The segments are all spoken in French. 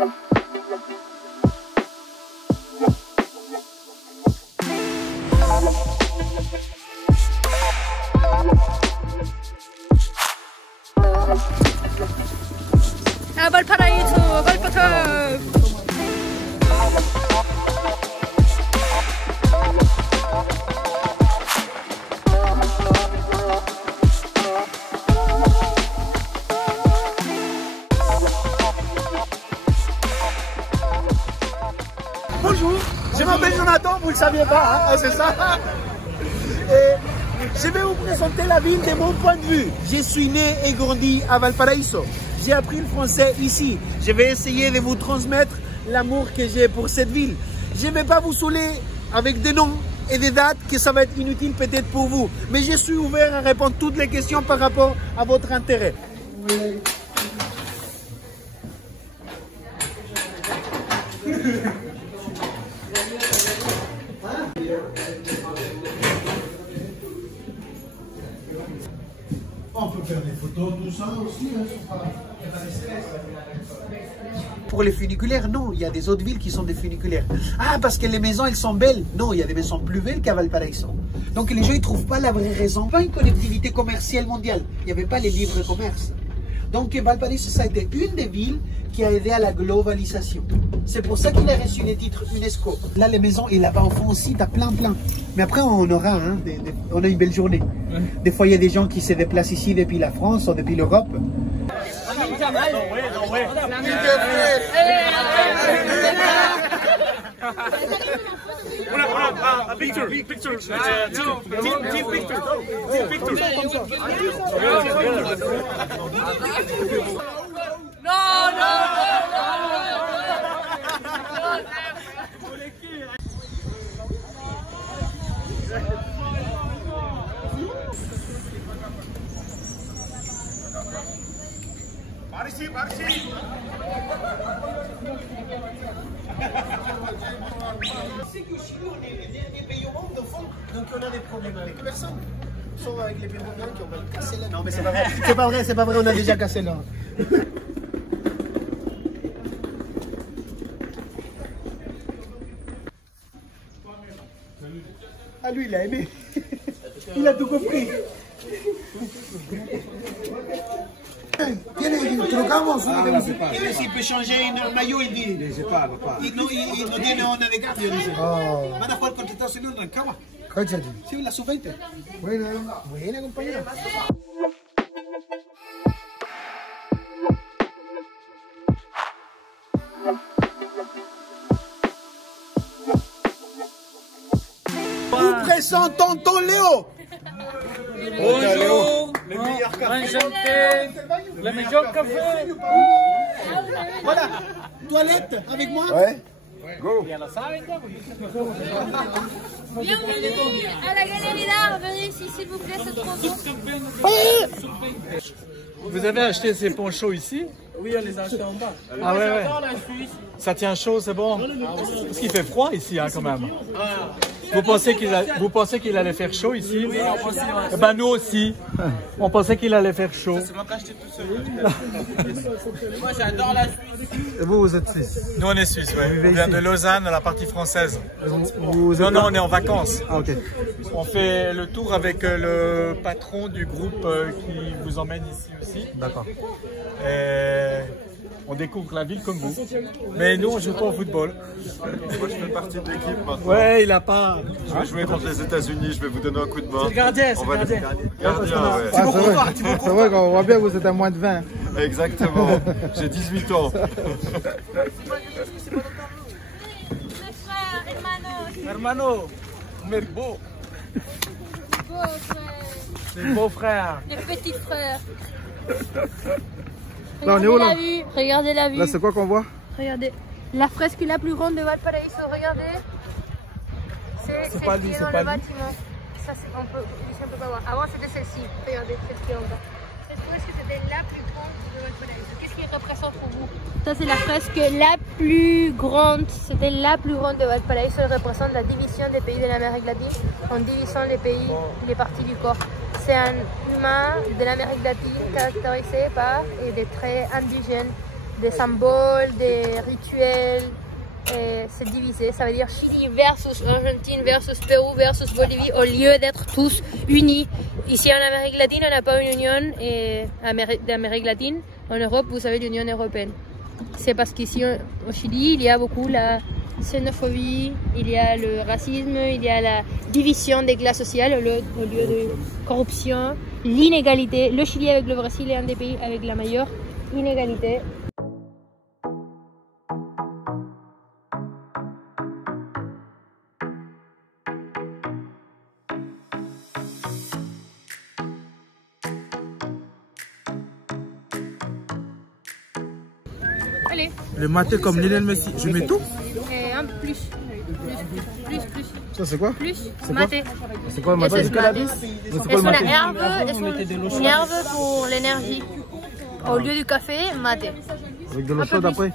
A Valparaíso, Valparaíso. Bonjour, je m'appelle Jonathan, vous ne le saviez pas, hein, c'est ça. Et je vais vous présenter la ville de mon point de vue. Je suis né et grandi à Valparaíso. J'ai appris le français ici. Je vais essayer de vous transmettre l'amour que j'ai pour cette ville. Je ne vais pas vous saouler avec des noms et des dates que ça va être inutile peut-être pour vous. Mais je suis ouvert à répondre toutes les questions par rapport à votre intérêt. On peut faire des photos, tout ça aussi, hein, pour les funiculaires, non, il y a des autres villes qui sont des funiculaires. Ah, parce que les maisons, elles sont belles. Non, il y a des maisons plus belles qu'à Valparaíso. Donc les gens, ils ne trouvent pas la vraie raison. Pas une connectivité commerciale mondiale. Il n'y avait pas les livres commerce. Donc Valparaíso, ça a été une des villes qui a aidé à la globalisation. C'est pour ça qu'il a reçu les titres UNESCO. Là, les maisons, et là-bas en fond aussi, t'as plein. Mais après, on aura, hein, on a une belle journée. Ouais. Des fois, il y a des gens qui se déplacent ici depuis la France ou depuis l'Europe. A picture. Team picture. Marci. C'est qu'au Chili, on est les derniers pays au monde, au fond, donc on a des problèmes avec personne. Sauf avec les Péruviens qui ont cassé là. Non, mais c'est pas vrai. C'est pas vrai, on a déjà cassé là. Ah, lui, il a aimé. Il a tout compris. S'il peut changer un maillot, il dit. Je sais pas, papá. Il nous dit non, on a des cartes. Van a jugar contra Estados Unidos en Rancagua. Cállate. Sí, la sub-20. Buena, compañero. Vous présente tonton Léo. Bonjour. Le meilleur café. Le meilleur café. Voilà. Toilette avec moi. Ouais. Go. Bienvenue à la galerie d'art. Venez ici, s'il vous plaît, c'est trop beau. Vous avez acheté ces ponchos ici? Oui, on les a achetés en bas. Ah ouais. La Suisse. Ça tient chaud, c'est bon? Parce qu'il fait froid ici, hein, quand même. Vous pensez qu'il allait faire chaud ici? Oui, on pensait, ouais. Ben nous aussi. On pensait qu'il allait faire chaud. C'est moi qui ai acheté tout seul. Moi, j'adore la Suisse. Et vous êtes suisse? Nous, on est suisse, ouais. On vient de Lausanne, la partie française. Non, on est en vacances. Ah, ok. On fait le tour avec le patron du groupe qui vous emmène ici aussi. D'accord. Et on découvre la ville comme vous. Mais nous, on joue pas au football. Moi, je fais partie de l'équipe maintenant. Ouais, il a pas. Je vais jouer contre les États-Unis, je vais vous donner un coup de main. C'est le gardien, c'est le gardien. Gardien, ouais. Ah, c'est vrai qu'on voit bien que vous êtes à moins de 20. Exactement. J'ai 18 ans. Hermano, merbo. C'est beau frère. Les petits frères. Là, on est où là? Regardez la vue. Là, c'est quoi qu'on voit? Regardez. La fresque la plus grande de Valparaíso, regardez. C'est pas ce qui lui, est c'est dans pas le lui. bâtiment. Ça, ici, on peut pas voir. Avant, c'était celle-ci. Regardez, celle qui est en bas. Cette fresque, c'était la plus grande de Valparaíso. Qu'est-ce qu'il représente pour vous? Ça, c'est la fresque la plus grande. C'était la plus grande de Valparaíso. Elle représente la division des pays de l'Amérique latine en divisant les pays, les parties du corps. C'est un humain de l'Amérique latine caractérisé par des traits indigènes des symboles, des rituels. C'est divisé, ça veut dire Chili versus Argentine versus Pérou versus Bolivie au lieu d'être tous unis. Ici en Amérique latine, on n'a pas une union d'Amérique latine. En Europe, vous avez l'Union européenne. C'est parce qu'ici au Chili, il y a beaucoup la xénophobie, il y a le racisme, il y a la division des classes sociales au lieu de corruption, l'inégalité. Le Chili avec le Brésil est un des pays avec la meilleure inégalité. Allez. Le maté comme Lionel Messi. Je mets tout? Et un plus. Ça c'est quoi? Plus maté. C'est quoi le maté? C'est une herbe pour l'énergie. Au lieu du café, maté. Avec de l'eau chaude après?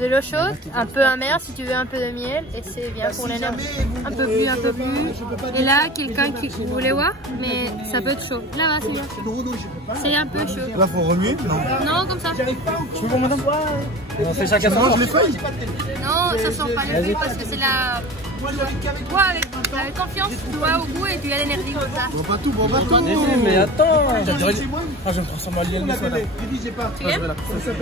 De l'eau chaude, un peu amère si tu veux un peu de miel et c'est bien pour l'énergie. Un peu plus. Et là, quelqu'un qui voulait voir, mais ça peut être chaud. Là-bas, c'est bien. C'est un peu chaud. Là, faut remuer? Non, comme ça. Je peux voir, madame? On fait chacun son les feuilles? Non, ça sent pas les feuilles parce que c'est la... Bois avec confiance, tu vois au goût et tu as l'énergie comme ça. Bois pas tout. Mais attends. Je me transforme en Lionel Messi. Tu aimes? Ça,